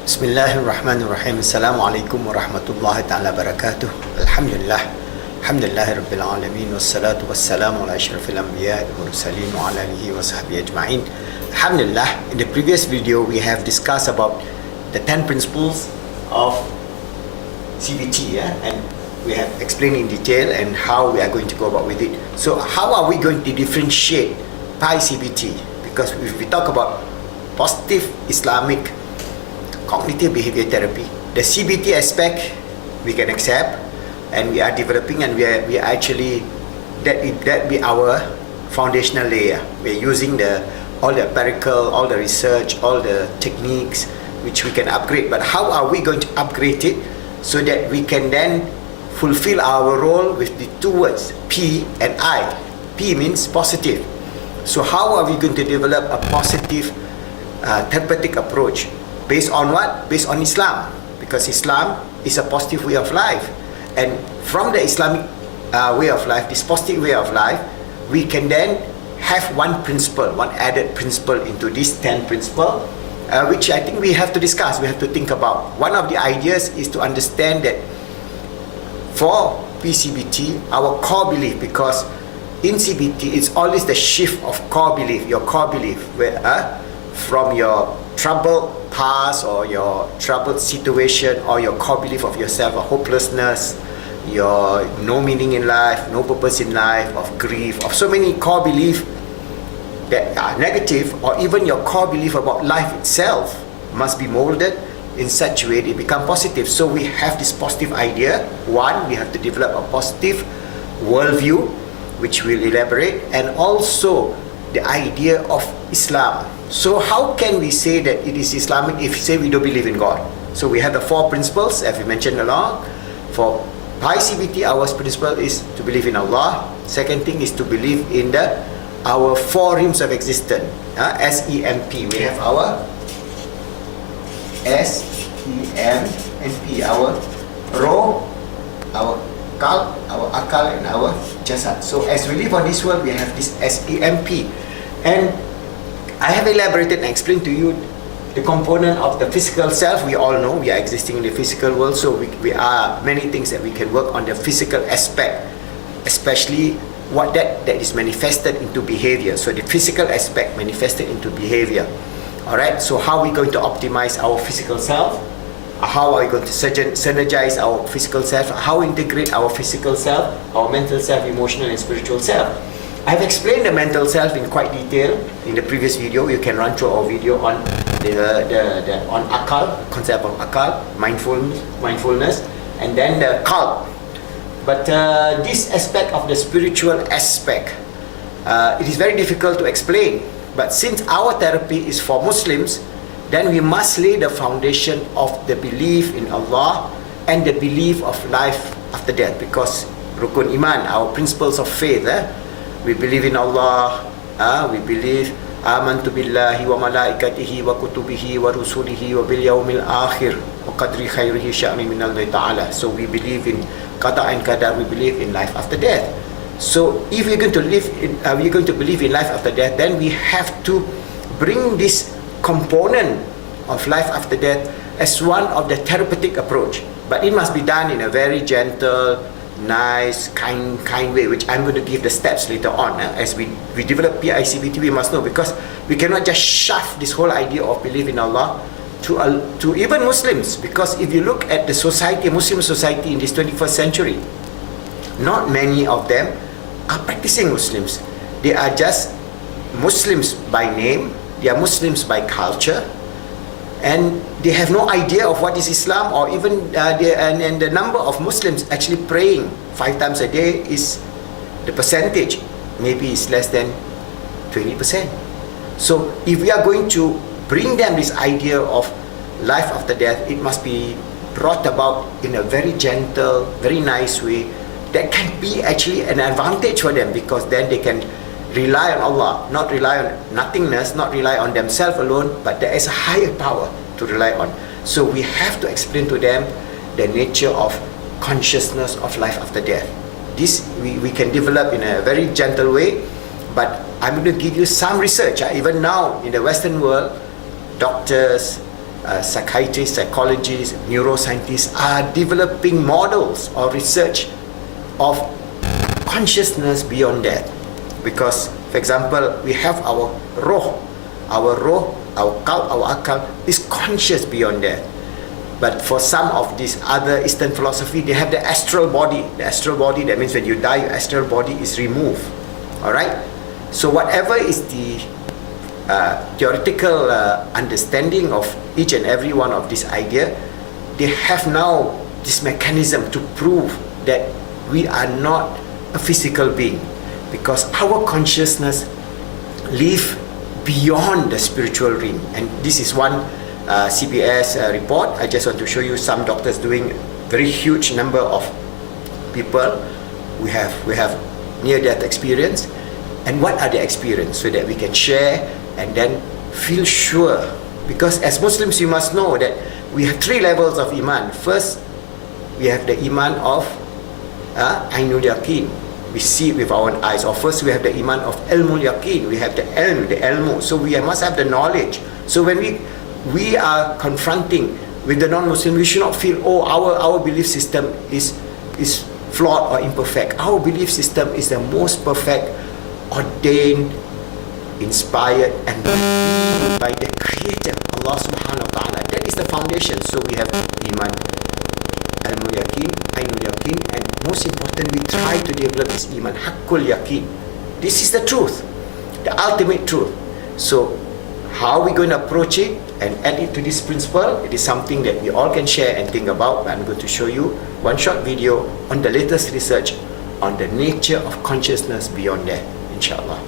Bismillahirrahmanirrahim. Assalamualaikum warahmatullahi ta'ala barakatuh. Alhamdulillah. Alhamdulillahi rabbil alamin. Wassalatu wassalamu ala ashrafil anbiya wal mursalin wa ala alihi wa sahbihi ajma'in. Alhamdulillah. In the previous video, we have discussed about the 10 principles of CBT, and we have explained in detail and how we are going to go about with it. So how are we going to differentiate Pi-CBT? Because if we talk about positive Islamic cognitive behavior therapy, the CBT aspect we can accept, and we are developing, and we are actually that be our foundational layer. We're using all the empirical, all the research, all the techniques which we can upgrade. But how are we going to upgrade it so that we can then fulfill our role with the two words P and I? P means positive. So how are we going to develop a positive therapeutic approach? Based on what? Based on Islam. Because Islam is a positive way of life. And from the Islamic way of life, this positive way of life, we can then have one principle, one added principle into this 10 principle, which I think we have to discuss, we have to think about. One of the ideas is to understand that for Pi-CBT, our core belief, because in CBT, it's always the shift of core belief, your core belief, where from your troubled past or your troubled situation or your core belief of yourself, a hopelessness, your no meaning in life, no purpose in life, of grief, of so many core beliefs that are negative, or even your core belief about life itself must be molded in such a way that it become positive. So we have this positive idea. One, we have to develop a positive worldview, which we'll elaborate, and also the idea of Islam. So how can we say that it is Islamic if say we don't believe in God? So we have the 4 principles as we mentioned along. For Pi-CBT, our principle is to believe in Allah. Second thing is to believe in our 4 realms of existence. S-E-M-P. We have our S-E-M-P, our Roh, our Qalb, our Akal, and our Jasad. So as we live on this world, we have this S-E-M-P. And I have elaborated and explained to you the component of the physical self. We all know we are existing in the physical world, so we are many things that we can work on the physical aspect, especially what that is manifested into behavior. So the physical aspect manifested into behavior. Alright, so how are we going to optimize our physical self? How are we going to synergize our physical self? How integrate our physical self, our mental self, emotional and spiritual self? I've explained the mental self in quite detail in the previous video. You can run through our video on on akal, concept of akal, mindfulness, and then the qalb. But this aspect of the spiritual aspect, it is very difficult to explain. But since our therapy is for Muslims, then we must lay the foundation of the belief in Allah and the belief of life after death. Because Rukun Iman, our principles of faith, we believe in Allah, we believe amantu billahi wa malaikatihi wa kutubihi wa rusulihi wa bil yawmil akhir wa qadri khairihi sya'ni min Allah ta'ala. So we believe in qada and qadar, we believe in life after death. So if we're going to believe in life after death, then we have to bring this component of life after death as one of the therapeutic approach. But it must be done in a very gentle, nice, kind way, which I'm going to give the steps later on. As we develop Pi-CBT, we must know, because we cannot just shove this whole idea of belief in Allah to even Muslims. Because if you look at the society, Muslim society in this 21st century, not many of them are practicing Muslims. They are just Muslims by name, they are Muslims by culture, and they have no idea of what is Islam, or even and the number of Muslims actually praying 5 times a day is the percentage maybe is less than 20%. So if we are going to bring them this idea of life after death, it must be brought about in a very gentle, very nice way that can be actually an advantage for them, because then they can rely on Allah, not rely on nothingness, not rely on themselves alone, but there is a higher power to rely on. So we have to explain to them the nature of consciousness of life after death. This we can develop in a very gentle way, but I'm going to give you some research. Even now in the Western world, doctors, psychiatrists, psychologists, neuroscientists are developing models or research of consciousness beyond death. Because, for example, we have our roh, our qalb, our akal is conscious beyond death. But for some of these other Eastern philosophy, they have the astral body. The astral body, that means when you die, your astral body is removed. All right? So whatever is the theoretical understanding of each and every one of this idea, they have now this mechanism to prove that we are not a physical being, because our consciousness live beyond the spiritual realm. And this is one CBS report. I just want to show you some doctors doing very huge number of people. We have near-death experience, and what are the experience, so that we can share and then feel sure. Because as Muslims, you must know that we have 3 levels of iman. First, we have the iman of ainul yaqin. We see it with our own eyes. Or first, we have the iman of ilmul yaqin. We have the ilmu. So we must have the knowledge. So when we are confronting with the non-Muslim, we should not feel, oh, our belief system is flawed or imperfect. Our belief system is the most perfect, ordained, inspired, and by the Creator, Allah subhanahu wa ta'ala. That is the foundation. So we have iman, ilmul yaqin, ainul yaqin, and most important, we try to develop this iman, haqqul yaqin. This is the truth, the ultimate truth. So how are we going to approach it and add it to this principle? It is something that we all can share and think about. I'm going to show you one short video on the latest research on the nature of consciousness beyond death, inshallah.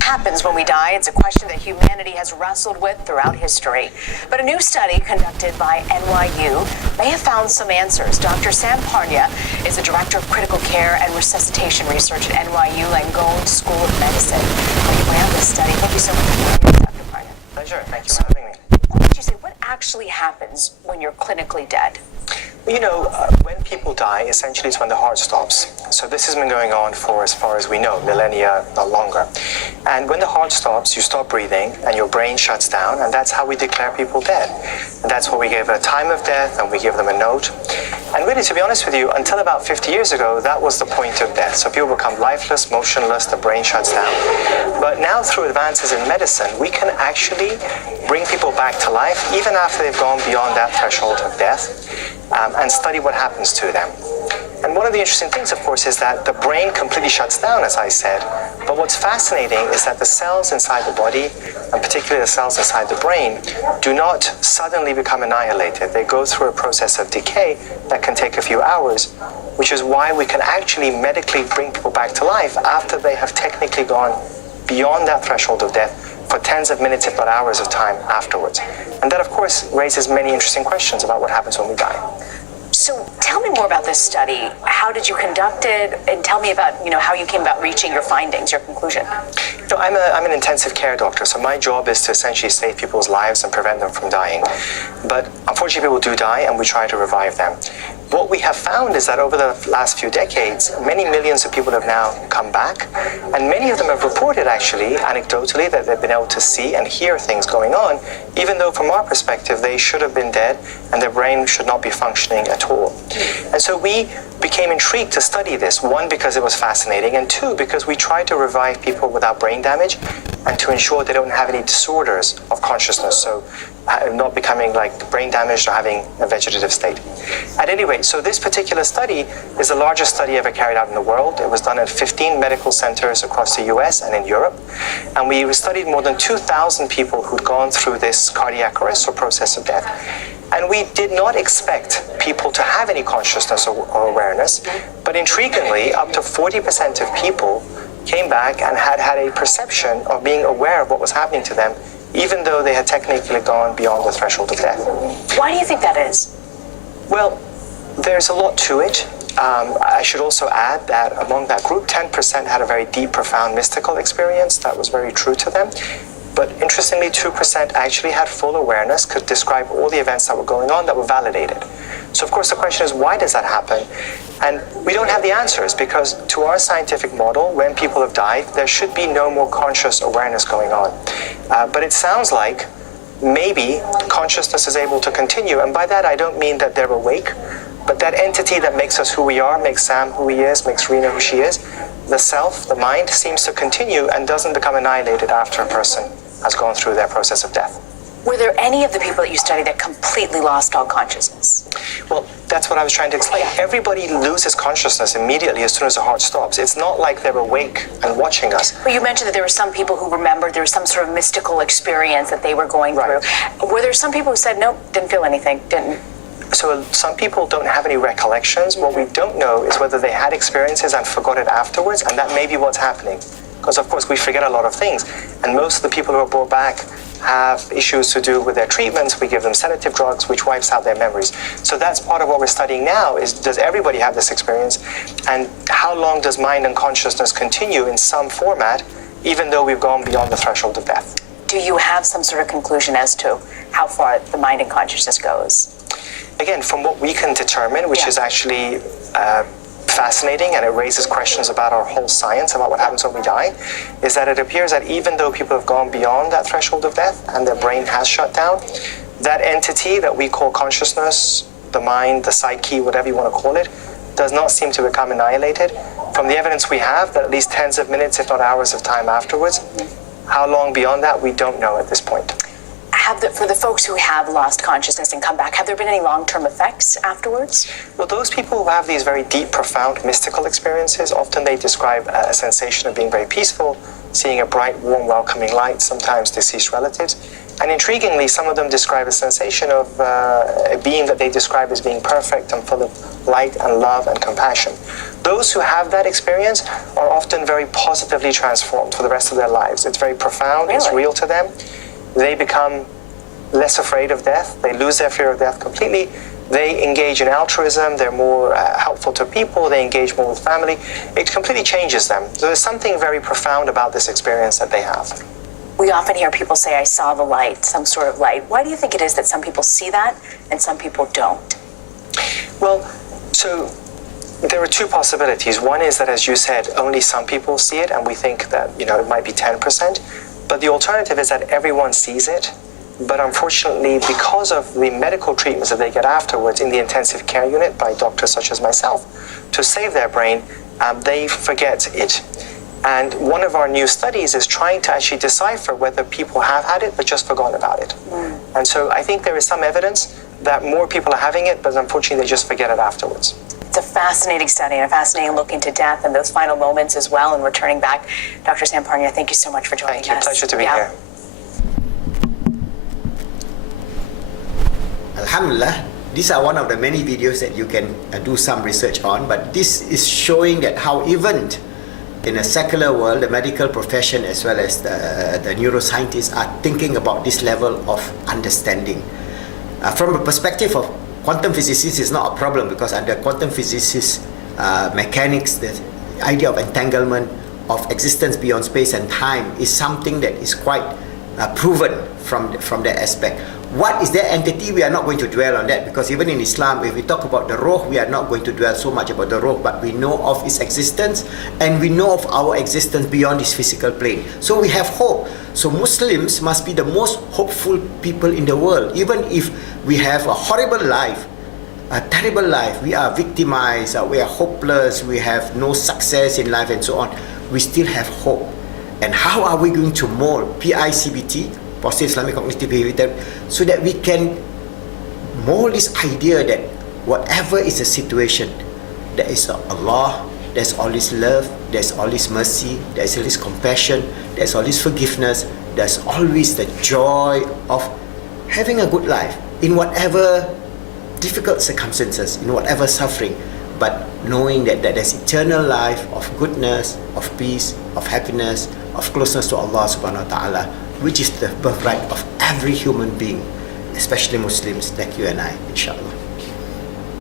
Happens when we die? It's a question that humanity has wrestled with throughout history. But a new study conducted by NYU may have found some answers. Dr. Sam Parnia is the Director of Critical Care and Resuscitation Research at NYU Langone School of Medicine. We ran this study. Thank you so much for joining us, Dr. Parnia. Pleasure. Thank you for having me. What would you say, what actually happens when you're clinically dead? You know, when people die, essentially it's when the heart stops. So this has been going on for, as far as we know, millennia, not longer. And when the heart stops, you stop breathing and your brain shuts down, and that's how we declare people dead. And that's what we give a time of death, and we give them a note. And really, to be honest with you, until about 50 years ago, that was the point of death. So people become lifeless, motionless, the brain shuts down. But now, through advances in medicine, we can actually bring people back to life, even after they've gone beyond that threshold of death, and study what happens to them. And one of the interesting things, of course, is that the brain completely shuts down, as I said. But what's fascinating is that the cells inside the body, and particularly the cells inside the brain, do not suddenly become annihilated. They go through a process of decay that can take a few hours, which is why we can actually medically bring people back to life after they have technically gone beyond that threshold of death for tens of minutes, if not hours of time afterwards. And that, of course, raises many interesting questions about what happens when we die. So tell me more about this study. How did you conduct it? And tell me about, how you came about reaching your findings, your conclusion. I'm an intensive care doctor, so my job is to essentially save people's lives and prevent them from dying. But unfortunately, people do die, and we try to revive them. What we have found is that over the last few decades, many millions of people have now come back, and many of them have reported, actually, anecdotally, that they've been able to see and hear things going on, even though from our perspective, they should have been dead, and their brain should not be functioning at all. And so we became intrigued to study this, one, because it was fascinating, and two, because we tried to revive people without brain damage and to ensure they don't have any disorders of consciousness, so not becoming like brain damaged or having a vegetative state. At any rate, so this particular study is the largest study ever carried out in the world. It was done at 15 medical centers across the US and in Europe. And we studied more than 2,000 people who'd gone through this cardiac arrest or process of death. And we did not expect people to have any consciousness or awareness, but intriguingly, up to 40% of people came back and had a perception of being aware of what was happening to them, even though they had technically gone beyond the threshold of death. Why do you think that is? Well, there's a lot to it. I should also add that among that group, 10% had a very deep, profound mystical experience that was very true to them. But interestingly, 2% actually had full awareness, could describe all the events that were going on that were validated. So of course the question is, why does that happen? And we don't have the answers, because to our scientific model, when people have died, there should be no more conscious awareness going on. But it sounds like maybe consciousness is able to continue. And by that, I don't mean that they're awake, but that entity that makes us who we are, makes Sam who he is, makes Rena who she is, the self, the mind, seems to continue and doesn't become annihilated after a person has gone through their process of death. Were there any of the people that you studied that completely lost all consciousness? Well, that's what I was trying to explain. Everybody loses consciousness immediately as soon as the heart stops. It's not like they're awake and watching us. Well, you mentioned that there were some people who remembered there was some sort of mystical experience that they were going through. Were there some people who said, nope, didn't feel anything, didn't? So some people don't have any recollections. What we don't know is whether they had experiences and forgot it afterwards, and that may be what's happening. Because of course we forget a lot of things, and most of the people who are brought back have issues to do with their treatments. We give them sedative drugs, which wipes out their memories. So that's part of what we're studying now, is does everybody have this experience? And how long does mind and consciousness continue in some format, even though we've gone beyond the threshold of death? Do you have some sort of conclusion as to how far the mind and consciousness goes? Again, from what we can determine, which is actually fascinating, and it raises questions about our whole science, about what happens when we die, is that it appears that even though people have gone beyond that threshold of death and their brain has shut down, that entity that we call consciousness, the mind, the psyche, whatever you want to call it, does not seem to become annihilated. From the evidence we have, that at least tens of minutes, if not hours of time afterwards. How long beyond that, we don't know at this point. For the folks who have lost consciousness and come back, have there been any long-term effects afterwards? Well, those people who have these very deep, profound, mystical experiences, often they describe a sensation of being very peaceful, seeing a bright, warm, welcoming light, sometimes deceased relatives. And intriguingly, some of them describe a sensation of a being that they describe as being perfect and full of light and love and compassion. Those who have that experience are often very positively transformed for the rest of their lives. It's very profound, It's real to them. They become less afraid of death. They lose their fear of death completely. They engage in altruism. They're more helpful to people. They engage more with family. It completely changes them. So there's something very profound about this experience that they have. We often hear people say, I saw the light, some sort of light. Why do you think it is that some people see that and some people don't? Well, so there are two possibilities. One is that, as you said, only some people see it, and we think that, it might be 10%. But the alternative is that everyone sees it. But unfortunately, because of the medical treatments that they get afterwards in the intensive care unit by doctors such as myself, to save their brain, they forget it. And one of our new studies is trying to actually decipher whether people have had it but just forgotten about it. And so I think there is some evidence that more people are having it, but unfortunately they just forget it afterwards. It's a fascinating study and a fascinating look into death and those final moments as well, and returning back. Dr. Sam Parnia, thank you so much for joining us. Thank you. Pleasure to be here. Alhamdulillah, these are one of the many videos that you can do some research on, but this is showing that how even in a secular world, the medical profession as well as the neuroscientists are thinking about this level of understanding. From a perspective of quantum physicists, is not a problem, because under quantum physicists mechanics, the idea of entanglement, of existence beyond space and time is something that is quite proven from that aspect. What is that entity? We are not going to dwell on that, because even in Islam, if we talk about the ruh, we are not going to dwell so much about the ruh, but we know of its existence and we know of our existence beyond this physical plane. So we have hope. So Muslims must be the most hopeful people in the world. Even if we have a horrible life, a terrible life, we are victimized, we are hopeless, we have no success in life and so on, we still have hope. And how are we going to mold Pi-CBT, Positive Islamic Cognitive Behavior Therapy, so that we can mold this idea that whatever is the situation, there is Allah, there's always love, there's always mercy, there's always compassion, there's always forgiveness, there's always the joy of having a good life in whatever difficult circumstances, in whatever suffering, but knowing that there's eternal life of goodness, of peace, of happiness, of closeness to Allah subhanahu wa ta'ala, which is the birthright of every human being, especially Muslims like you and I, inshallah.